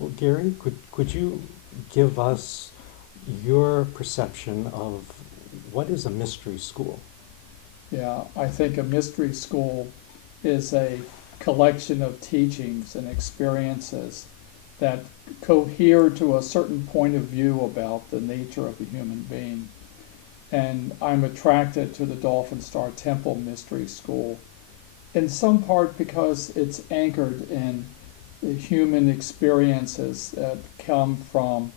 Well, Gary, could you give us your perception of what is a mystery school? Yeah, I think a mystery school is a collection of teachings and experiences that cohere to a certain point of view about the nature of the human being. And I'm attracted to the Dolphin Star Temple Mystery School in some part because it's anchored in the human experiences that come from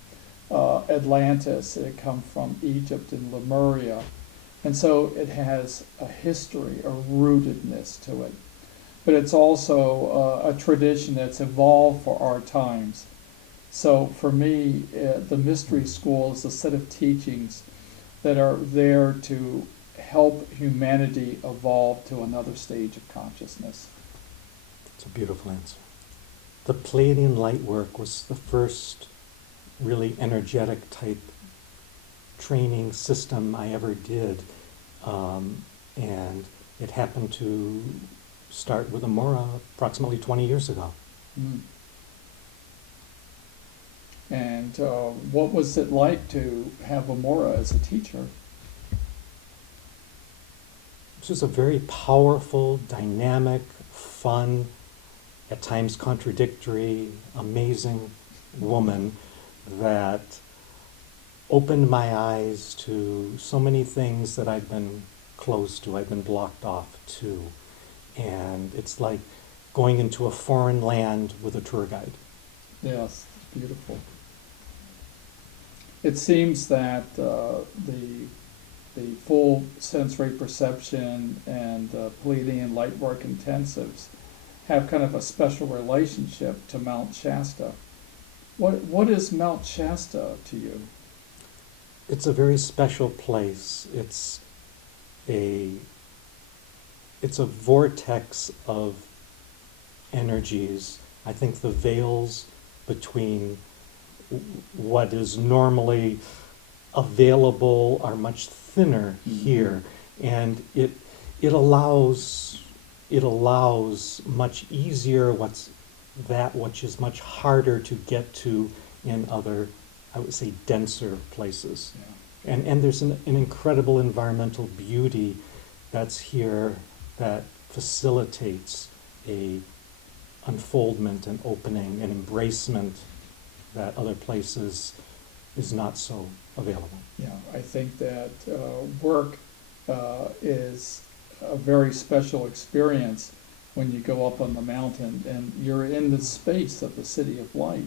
Atlantis, that come from Egypt and Lemuria. And so it has a history, a rootedness to it. But it's also a tradition that's evolved for our times. So for me, the mystery school is a set of teachings that are there to help humanity evolve to another stage of consciousness. It's a beautiful answer. The Pleiadian light work was the first really energetic type training system I ever did. And it happened to start with Amora approximately 20 years ago. Mm. And what was it like to have Amora as a teacher? This is a very powerful, dynamic, fun, at times contradictory, amazing woman that opened my eyes to so many things that I'd been closed to, I'd been blocked off to. And it's like going into a foreign land with a tour guide. Yes, it's beautiful. It seems that the full sensory perception and Pleiadian light work intensives have kind of a special relationship to Mount Shasta. What is Mount Shasta to you? It's a very special place. A it's a vortex of energies. I think the veils between what is normally available are much thinner here, and it allows much easier which is much harder to get to in other, I would say, denser places. Yeah. And there's an incredible environmental beauty that's here that facilitates a unfoldment and opening and embracement that other places is not so available. Yeah, I think that work is a very special experience when you go up on the mountain and you're in the space of the city of light.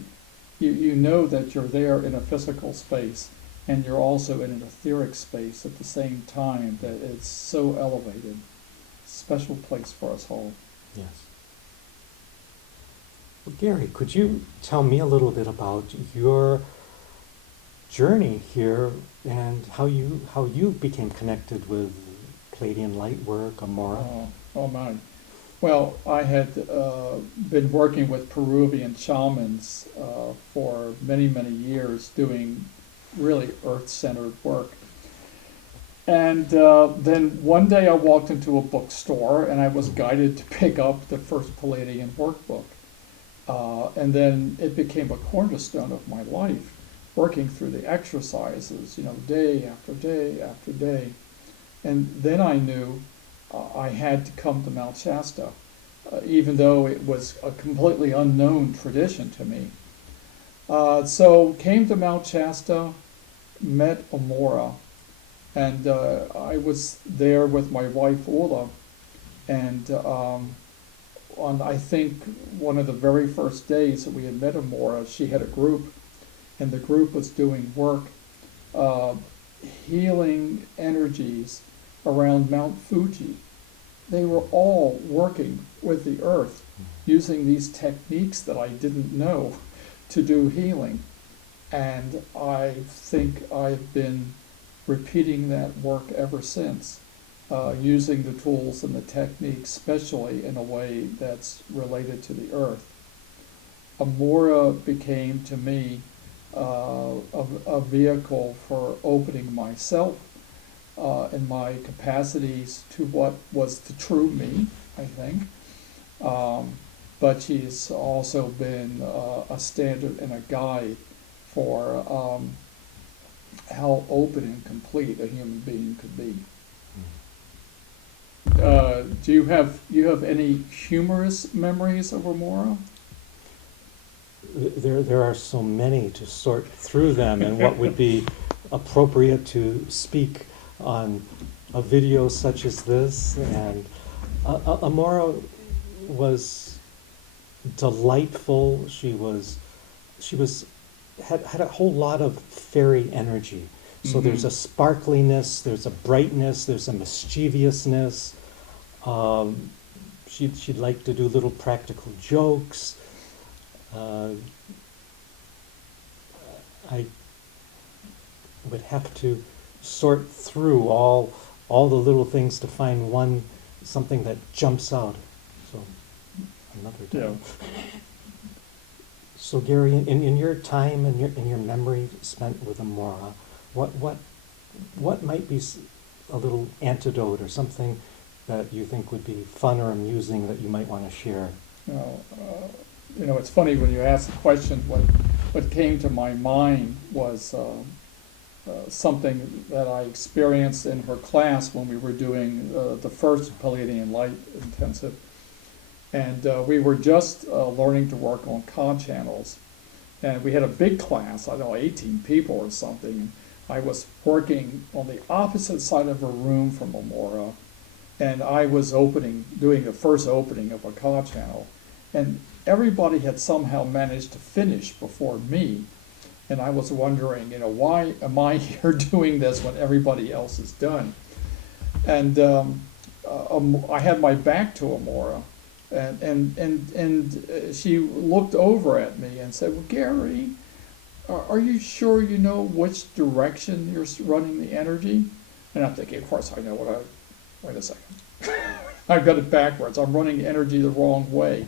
You know that you're there in a physical space and you're also in an etheric space at the same time, that it's so elevated. Special place for us all. Yes. Well, Gary, could you tell me a little bit about your journey here and how you became connected with Pleiadian light work, Amora? Oh my. Well, I had been working with Peruvian shamans for many, many years doing really earth-centered work. And then one day I walked into a bookstore and I was guided to pick up the first Pleiadian workbook. And then it became a cornerstone of my life, working through the exercises, day after day after day. And then I knew I had to come to Mount Shasta, even though it was a completely unknown tradition to me. So came to Mount Shasta, met Amora, and I was there with my wife Ula, and on I think one of the very first days that we had met Amora, she had a group, and the group was doing work, healing energies around Mount Fuji. They were all working with the earth, using these techniques that I didn't know to do healing. And I think I've been repeating that work ever since, using the tools and the techniques, especially in a way that's related to the earth. Amora became to me a vehicle for opening myself and my capacities to what was the true me, I think. but she's also been a standard and a guide for how open and complete a human being could be. Do you have any humorous memories of Amorah? There are so many to sort through them, and what would be appropriate to speak on a video such as this. And Amora was delightful. She had a whole lot of fairy energy. So there's a sparkliness, there's a brightness, there's a mischievousness. She'd like to do little practical jokes. I would have to sort through all the little things to find something that jumps out. So another time. Yeah. So Gary, in your time and in your memory spent with Amora, what might be a little antidote or something that you think would be fun or amusing that you might want to share? It's funny when you ask the question. What came to my mind was something that I experienced in her class when we were doing the first Palladian Light Intensive. And we were just learning to work on cod channels. And we had a big class, I don't know, 18 people or something. I was working on the opposite side of a room from Amora, and I was doing the first opening of a cod channel. And everybody had somehow managed to finish before me. And I was wondering, why am I here doing this when everybody else is done? And I had my back to Amora. And she looked over at me and said, "Well, Gary, are you sure you know which direction you're running the energy?" And I'm thinking, of course I know wait a second. I've got it backwards. I'm running energy the wrong way.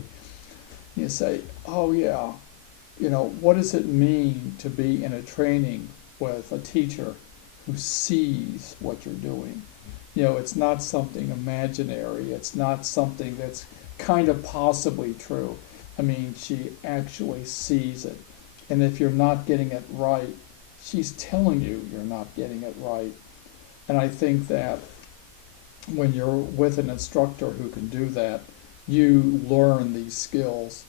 You say, oh yeah, what does it mean to be in a training with a teacher who sees what you're doing? It's not something imaginary. It's not something that's kind of possibly true. I mean, she actually sees it. And if you're not getting it right, she's telling you you're not getting it right. And I think that when you're with an instructor who can do that, you learn these skills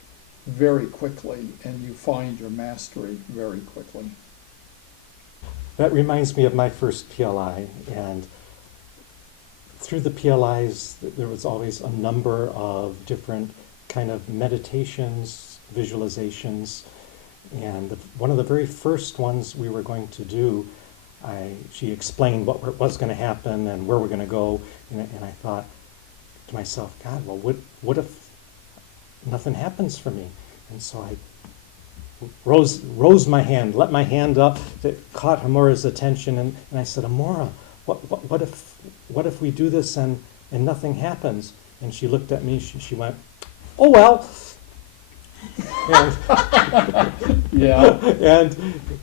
very quickly and you find your mastery very quickly. That reminds me of my first PLI, and through the PLIs, there was always a number of different kind of meditations, visualizations, and one of the very first ones we were going to do, she explained what was going to happen and where we're going to go, and I thought to myself, God, well, what if nothing happens for me? And so I rose my hand, let my hand up that caught Amorah's attention, and I said, Amorah, what if we do this and nothing happens? And she looked at me, she went, oh well. And, Yeah.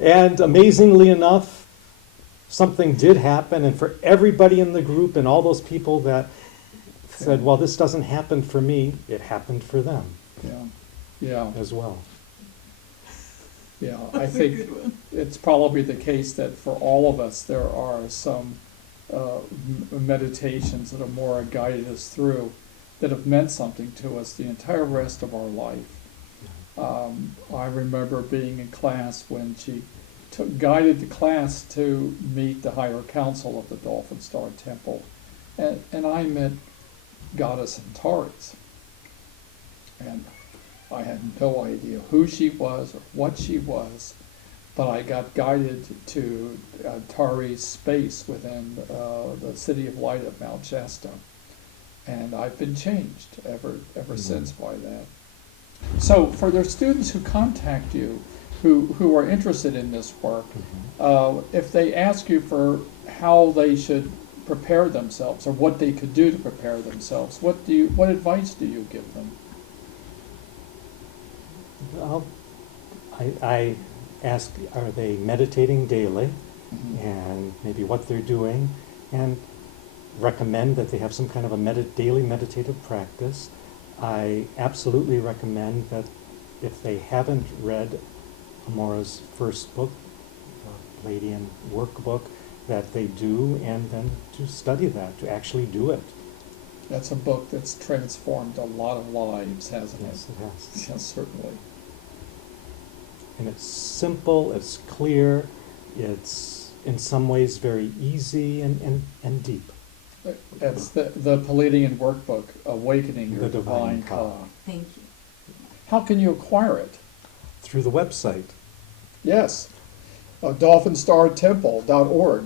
and amazingly enough, something did happen, and for everybody in the group and all those people that said, well, this doesn't happen for me, it happened for them. Yeah. As well. Yeah, I think it's probably the case that for all of us, there are some meditations that Amora guided us through that have meant something to us the entire rest of our life. I remember being in class when she guided the class to meet the higher council of the Dolphin Star Temple, and I met Goddess Antares. And I had no idea who she was or what she was, but I got guided to Antares space within the city of light of Mount Shasta. And I've been changed ever since by that. So for their students who contact you, who are interested in this work, if they ask you for how they should prepare themselves or what they could do to prepare themselves, what advice do you give them? Well, I ask, are they meditating daily, and maybe what they're doing, and recommend that they have some kind of a daily meditative practice. I absolutely recommend that if they haven't read Amorah's first book, the Palladian Workbook, that they do, and then to study that, to actually do it. That's a book that's transformed a lot of lives, hasn't Yes, it has. it? Yes, certainly. And it's simple, it's clear, it's in some ways very easy and deep. That's the Palladian Workbook, Awakening Your The Divine Divine Ka. Thank you. How can you acquire it? Through the website. Yes, dolphinstartemple.org.